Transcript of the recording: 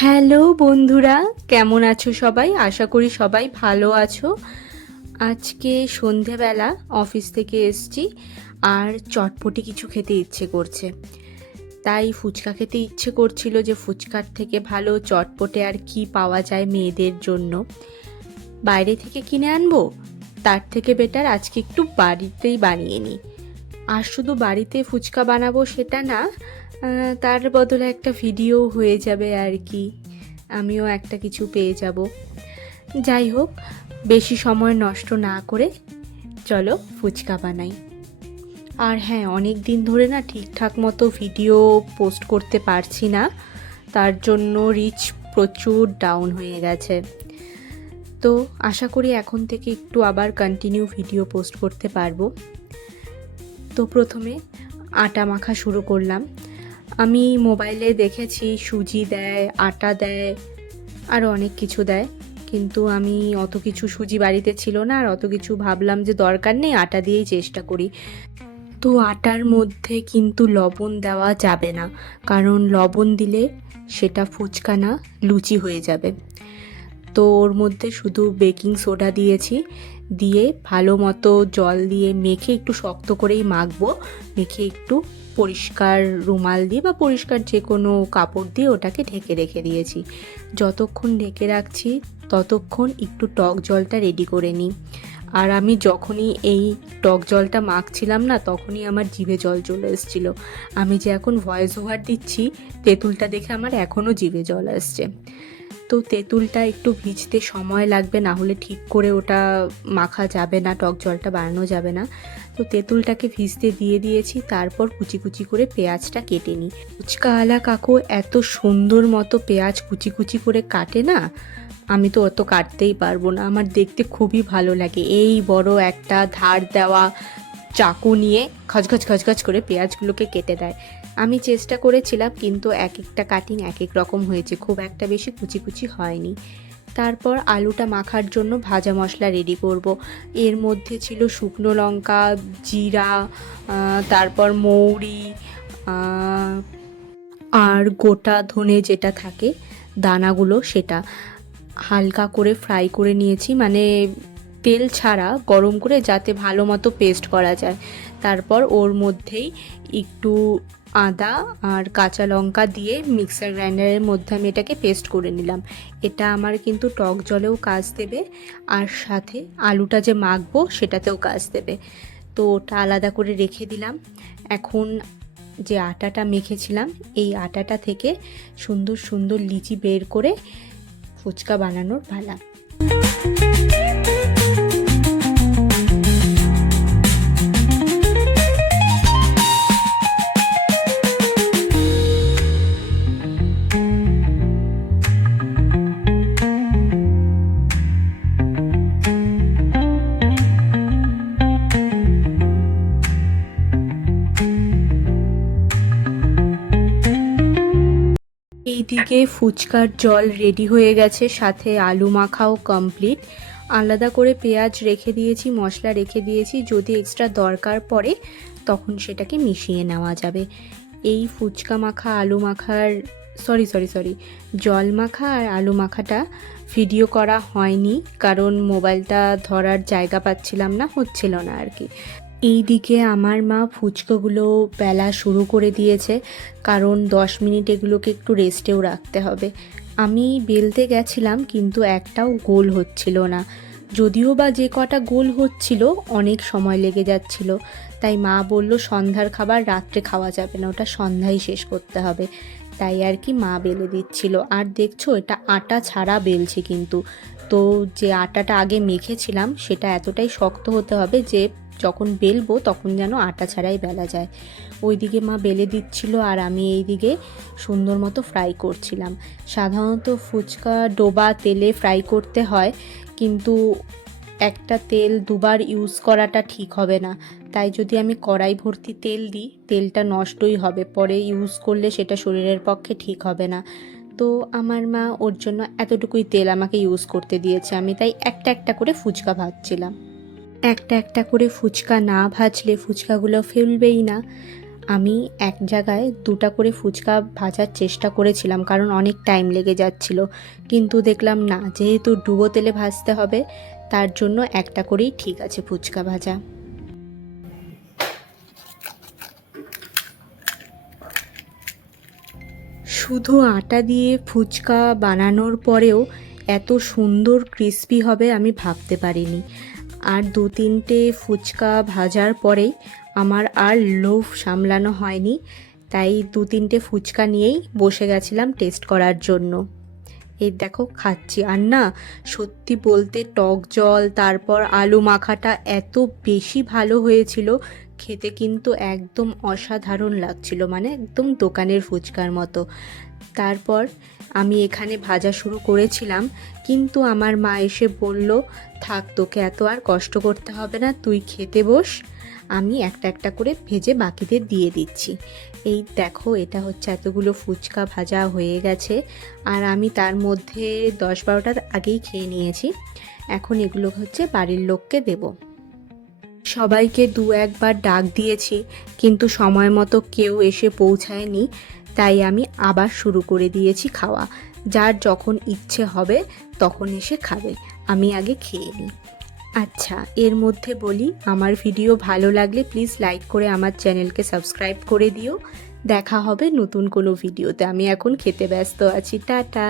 Hello বন্ধুরা, কেমন আছো সবাই? আশা করি সবাই ভালো আছো। আজকে সন্ধেবেলা অফিস থেকে এসছি আর চটপটি কিছু খেতে ইচ্ছে করছে। তাই ফুচকা খেতে ইচ্ছে করছিল যে ফুচকার থেকে ভালো চটপটে আর কি পাওয়া যায় মেয়েদের জন্য। বাইরে থেকে কিনে আনবো, তার থেকে বেটার আজকে একটু বাড়িতেই বানিয়ে নিই। আর শুধু বাড়িতে ফুচকা বানাবো সেটা না, তার বদলে একটা ভিডিও হয়ে যাবে আর কি, আমিও একটা কিছু পেয়ে যাব। যাই হোক, বেশি সময় নষ্ট না করে চলো ফুচকা বানাই। আর হ্যাঁ, অনেক দিন ধরে না ঠিকঠাক মতো ভিডিও পোস্ট করতে পারছি না, তার জন্য রিচ প্রচুর ডাউন হয়ে গেছে। তো আশা করি এখন থেকে একটু আবার কন্টিনিউ ভিডিও পোস্ট করতে পারবো। তো প্রথমে আটা মাখা শুরু করলাম। আমি মোবাইলে দেখেছি সুজি দেয়, আটা দেয়, আরও অনেক কিছু দেয়, কিন্তু আমি অত কিছু সুজি বাড়িতে ছিল না আর অত কিছু ভাবলাম যে দরকার নেই, আটা দিয়েই চেষ্টা করি। তো আটার মধ্যে কিন্তু লবণ দেওয়া যাবে না, কারণ লবণ দিলে সেটা ফুচকা না লুচি হয়ে যাবে। তো ওর মধ্যে শুধু বেকিং সোডা দিয়েছি, দিয়ে ভালো মতো জল দিয়ে মেখে একটু শক্ত করেই মাখবো, মেখে একটু পরিষ্কার রুমাল দিয়ে বা পরিষ্কার যে কোনো কাপড় দিয়ে ওটাকে ঢেকে রেখে দিয়েছি। যতক্ষণ ঢেকে রাখছি ততক্ষণ একটু টক জলটা রেডি করে নিই। আর আমি যখনই এই টক জলটা মাখছিলাম না, তখনই আমার জিভে জল চলে এসেছিলো। আমি যে এখন ভয়েস ওভার দিচ্ছি, তেঁতুলটা দেখে আমার এখনও জিভে জল আসছে। তো তেঁতুলটা একটু ভিজতে সময় লাগবে, না হলে ঠিক করে ওটা মাখা যাবে না, টক জলটা বানানো যাবে না। তো তেঁতুলটাকে ভিজতে দিয়ে দিয়েছি, তারপর কুচি কুচি করে পেঁয়াজটা কেটে নিই। ফুচকাওয়ালা কাকু এত সুন্দর মতো পেঁয়াজ কুচি কুচি করে কাটে না, আমি তো অত কাটতেই পারবো না। আমার দেখতে খুবই ভালো লাগে, এই বড় একটা ধার দেওয়া চাকু নিয়ে খচখচ খচখচ করে পেঁয়াজগুলোকে কেটে দেয়। আমি চেষ্টা করেছিলাম, কিন্তু এক একটা কাটিং এক এক রকম হয়েছে, খুব একটা বেশি কুচি কুচি হয়নি। তারপর আলুটা মাখার জন্য ভাজা মশলা রেডি করব। এর মধ্যে ছিল শুকনো লঙ্কা, জিরা, তারপর মৌরি, আর গোটা ধনে যেটা থাকে দানাগুলো, সেটা হালকা করে ফ্রাই করে নিয়েছি, মানে তেল ছাড়া গরম করে, যাতে ভালো মতো পেস্ট করা যায়। তারপর ওর মধ্যেই একটু আদা আর কাঁচা লঙ্কা দিয়ে মিক্সার গ্রাইন্ডারের মধ্যে আমি এটাকে পেস্ট করে নিলাম। এটা আমার কিন্তু টক জলেও কাজ দেবে, আর সাথে আলুটা যে মাখবো সেটাতেও কাজ দেবে। তো ওটা আলাদা করে রেখে দিলাম। এখন যে আটাটা মেখেছিলাম, এই আটাটা থেকে সুন্দর সুন্দর লিচি বের করে ফুচকা বানানোর পালা। এইদিকে ফুচকার জল রেডি হয়ে গেছে, সাথে আলু মাখাও কমপ্লিট। আলাদা করে পেঁয়াজ রেখে দিয়েছি, মশলা রেখে দিয়েছি, যদি এক্সট্রা দরকার পড়ে তখন সেটাকে মিশিয়ে নেওয়া যাবে। এই ফুচকা মাখা আলু মাখার সরি জল মাখা আর আলু মাখাটা ভিডিও করা হয়নি, কারণ মোবাইলটা ধরার জায়গা পাচ্ছিলাম না, হচ্ছিল না আর কি। এই দিকে আমার মা ফুচকাগুলো বেলা শুরু করে দিয়েছে, কারণ 10 মিনিট এগুলোকে একটু রেস্টেও রাখতে হবে। আমি বেলতে গেছিলাম, কিন্তু একটাও গোল হচ্ছিল না, যদিও বা যে কটা গোল হচ্ছিল অনেক সময় লেগে যাচ্ছিল। তাই মা বলল সন্ধ্যার খাবার রাত্রে খাওয়া যাবে না, ওটা সন্ধ্যায় শেষ করতে হবে। তাই আর কি মা বেলে দিচ্ছিল। আর দেখছো এটা আটা ছাড়া বেলছি কিন্তু। তো যে আটাটা আগে মেখেছিলাম সেটা এতটাই শক্ত হতে হবে যে যখন বেলবো তখন যেন আটা ছাড়াই বেলা যায়। ওইদিকে মা বেলে দিচ্ছিল আর আমি এইদিকে সুন্দর মতো ফ্রাই করছিলাম। সাধারণত ফুচকা ডোবা তেলে ফ্রাই করতে হয়, কিন্তু একটা তেল দুবার ইউজ করাটা ঠিক হবে না। তাই যদি আমি কড়াই ভর্তি তেল দিই, তেলটা নষ্টই হবে, পরে ইউজ করলে সেটা শরীরের পক্ষে ঠিক হবে না। তো আমার মা ওর জন্য এতটুকুই তেল আমাকে ইউজ করতে দিয়েছে, আমি তাই একটা একটা করে ফুচকা ভাজছিলাম। একটা একটা করে ফুচকা না ভাজলে ফুচকাগুলো ফেলবেই না। আমি এক জায়গায় 2টা করে ফুচকা ভাজার চেষ্টা করেছিলাম, কারণ অনেক টাইম লেগে যাচ্ছিল, কিন্তু দেখলাম না, যেহেতু ডুবো তেলে ভাজতে হবে তার জন্য একটা করেই ঠিক আছে ফুচকা ভাজা। শুধু আটা দিয়ে ফুচকা বানানোর পরেও এত সুন্দর ক্রিস্পি হবে আমি ভাবতে পারিনি। আর 2-3টে ফুচকা ভাজার পরেই আমার আর লোভ সামলানো হয়নি, তাই 2-3টে ফুচকা নিয়েই বসে গেছিলাম টেস্ট করার জন্য। এই দেখো খাচ্ছি, আর না সত্যি বলতে টক জল তারপর আলু মাখাটা এত বেশি ভালো হয়েছিল, খেতে কিন্তু একদম অসাধারণ লাগছিল, মানে একদম দোকানের ফুচকার মতো। তারপর আমি এখানে ভাজা শুরু করেছিলাম, কিন্তু আমার মা এসে বলল, থাক, তোকে এত আর কষ্ট করতে হবে না, তুই খেতে বস, আমি একটা একটা করে ভেজে বাকিদের দিয়ে দিচ্ছি। এই দেখো, এটা হচ্ছে এতগুলো ফুচকা ভাজা হয়ে গেছে, আর আমি তার মধ্যে 10-12টার আগেই খেয়ে নিয়েছি। এখন এগুলো হচ্ছে বাড়ির লোককে দেব। সবাইকে 2-1বার ডাক দিয়েছি, কিন্তু সময় মতো কেউ এসে পৌঁছায়নি, তাই আমি আবার শুরু করে দিয়েছি খাওয়া। যার যখন ইচ্ছে হবে তখন এসে খাবে, আমি আগে খেয়ে নিই। আচ্ছা, এর মধ্যে বলি, আমার ভিডিও ভালো লাগলে প্লিজ লাইক করে আমার চ্যানেলকে সাবস্ক্রাইব করে দিও। দেখা হবে নতুন কোনো ভিডিওতে। আমি এখন খেতে ব্যস্ত আছি। টাটা।